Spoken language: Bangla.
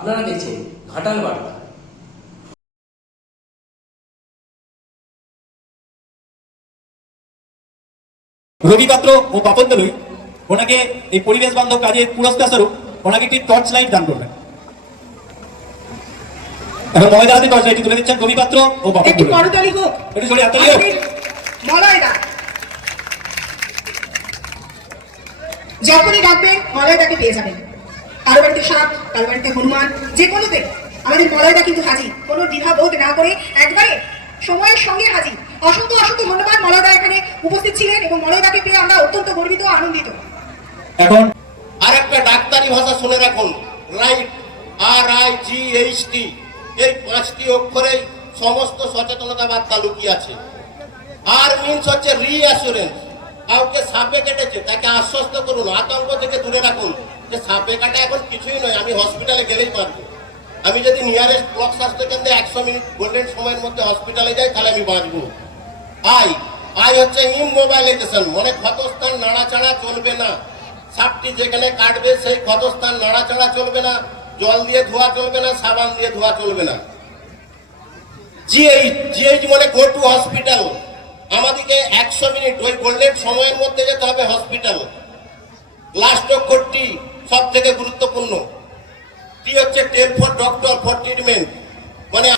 আপনারা দেখছেন ঘাটাল বার্তা। রবি পাত্র ও পাপন দলুই ওনাকে এই পরিবেশ বান্ধব কাজের পুরস্কার স্বরূপ ওনাকে একটি টর্চ লাইট দান করবেন। এখন মহিলা হাতে টর্চ লাইটটি তুলে দিচ্ছেন রবি পাত্র ও পাপন দলুই করতালি হোক একটু সরে হাততালি হোক। আমাদের মলয়দা যখনই ডাকবেন মলয়দাকে পেয়ে যাবেন। কারও বাড়িতে সাপ কারও বাড়িতে হনুমান, যে কোনোতে আমাদের মলয়দা কিন্তু হাজির। কোনো দ্বিধা বোধ না করে একবারে সময়ের সঙ্গে হাজির। অসংখ্য অসংখ্য ধন্যবাদ মলয়দা এখানে উপস্থিত ছিলেন এবং মলয়দাকে পেয়ে আমরা অত্যন্ত গর্বিত আনন্দিত। এখন আর একটা ডাক্তারি ভাষা শুনে রাখুন। Right R I G H T এই পাঁচটি অক্ষরেই সমস্ত সচেতনতা বার্তা লুকিয়ে আছে। আর মিনস হচ্ছে রিঅ্যাসুরেন্স কাউকে সাপে কেটেছে, তাকে আশ্বস্ত করুন, আতঙ্ক থেকে দূরে রাখুন। যে সাপে কাটা এখন কিছুই নয়, আমি হসপিটালে গেলেই পারব। আমি যদি নিয়ারেস্ট ব্লক স্বাস্থ্য কেন্দ্রে একশো মিনিট গোল্ডেন সময়ের মধ্যে হসপিটালে যাই, তাহলে আমি বাঁচবো। আই আই হচ্ছে ইমোবাইলাইজেশন মানে ক্ষতস্থান নাড়াচাড়া চলবে না। সাপটি যেখানে কাটবে, সেই ক্ষতস্থান নাড়াচাড়া চলবে না। জল দিয়ে ধোয়া চলবে না, সাবান দিয়ে ধোয়া চলবে না। জিএইচ জিএইচ মানে গো টু হসপিটাল আমাদেরকে একশো মিনিট ওই গোল্ডেন সময়ের মধ্যে যেতে হবে হসপিটাল। লাস্ট অক্ষরটি সব থেকে গুরুত্বপূর্ণ। টি হচ্ছে টেম ফর ডক্টর ফর ট্রিটমেন্ট। মানে